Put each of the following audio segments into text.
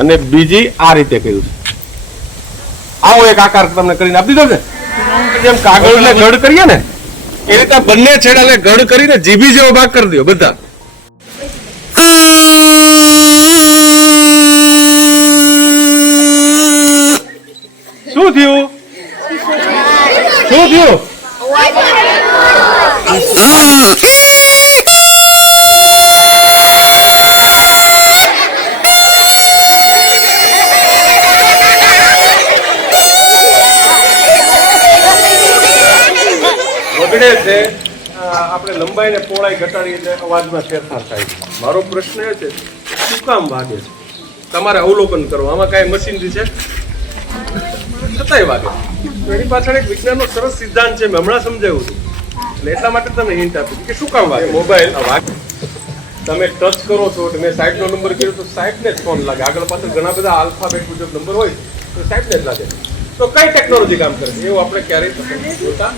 અને બીજી આ રીતે કર્યું છે. આવો એક આકાર તમને કરીને આપી દીધો છે. જેમ કાગળને ગઢ કરીએ ને એ રીતે બંને છેડાને ગઢ કરીને જીભી જેવો ભાગ કરી દો બધા. શું થયું? શું થયું? વગડે છે આપણે લંબાઈ ને પહોળાઈ ઘટાડીએ એટલે અવાજમાં ફેરફાર થાય છે. મારો પ્રશ્ન એ છે શું કામ વાગે છે? તમારે અવલોકન કરો. આમાં કાંઈ મશીનરી છે? છતાંય વાગે. એની પાછળ એક વિજ્ઞાનનો સરસ સિદ્ધાંત છે, મેં હમણાં સમજાવ્યું હતું. એટલે એટલા માટે તમને હિન્ટ આપી કે શું કામ વાગે. મોબાઈલ વાગે, તમે ટચ કરો છો એટલે મેં સાહેબનો નંબર કર્યો તો સાહેબને જ ફોન લાગે. આગળ પાછળ ઘણા બધા આલ્ફાબેટ મુજબ નંબર હોય તો સાહેબને જ લાગે. તો કઈ ટેકનોલોજી કામ કરે છે એવું આપણે ક્યારેય જોતા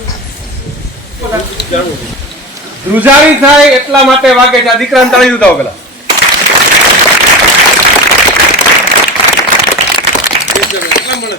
જાણવું. ધ્રુજારી થાય એટલા માટે વાગે છે. આ દીકરાને તાળી દીધા પેલા. કેટલા મળે?